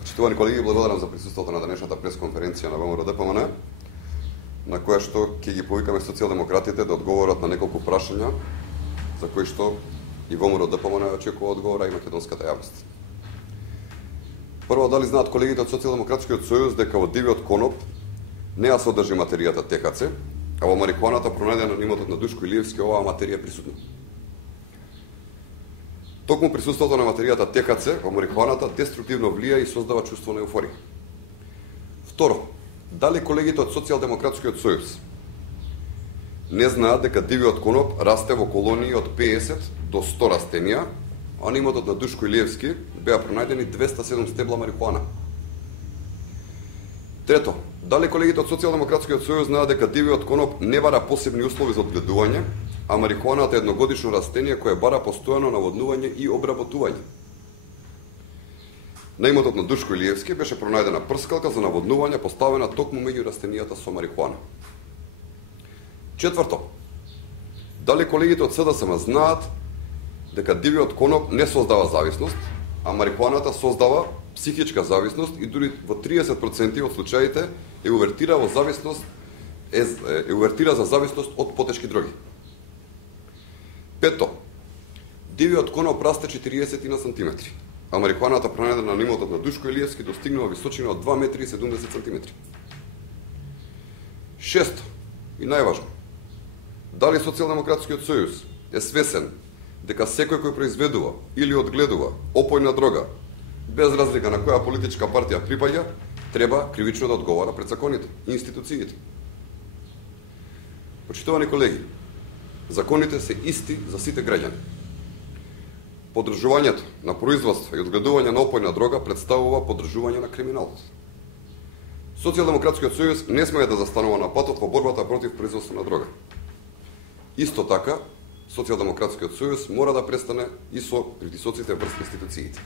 Почитувани колеги, благодарам за присуството на денешната пресконференција на ВМРО-ДПМН, на која што ќе ги повикаме социјалдемократите да одговорат на неколку прашања за кои што и ВМРО-ДПМН очекува одговора и македонската јавност. Прво, дали знаат колегите од Социјалдемократскиот сојуз дека во дивиот коноп не ја содржи материјата ТХЦ, а во марихуаната пронајдена на имотот на Душко Илиевски оваа материја е присутна. Токму присуството на материјата ТХЦ во марихуаната деструктивно влија и создава чувство на еуфорија. Второ, дали колегите од Социјалдемократскиот сојуз не знаат дека дивиот коноп расте во колонии од 50 до 100 растенија, а на имотот на Душко Илиевски беа пронајдени 207 стебла марихуана. Трето, дали колегите од Социјалдемократскиот сојуз знаат дека дивиот коноп не бара посебни услови за одгледување, а марихуаната е едногодишно растение кое бара постојано наводнување и обработување. На имотот на Душко Илиевски беше пронајдена прскалка за наводнување поставена токму меѓу растенијата со марихуана. Четврто, дали колегите од СДСМ знаат дека дивиот коноп не создава зависност, а марихуаната создава психичка зависност и дури во 30% од случаите е увертира за зависност од потешки дроги. Пето, дивиот коноп расте 40 на сантиметри, а марихуаната пронајдена на имотот на Душко Илиевски достигнува височина од 2 метри и 70 сантиметри. Шесто, и најважно, дали Социјалдемократскиот сојуз е свесен дека секој кој произведува или одгледува опојна дрога, без разлика на која политичка партија припаѓа, треба кривично да одговара пред законите и институциите. Почитувани колеги, законите се исти за сите граѓани. Поддржувањето на производство и одгледување на опојна дрога представува поддржување на криминалот. Социјалдемократскиот сојуз не смее да застанува на патот во борбата против производство на дрога. Исто така, Социјалдемократскиот сојуз мора да престане и со притисоците врз институциите.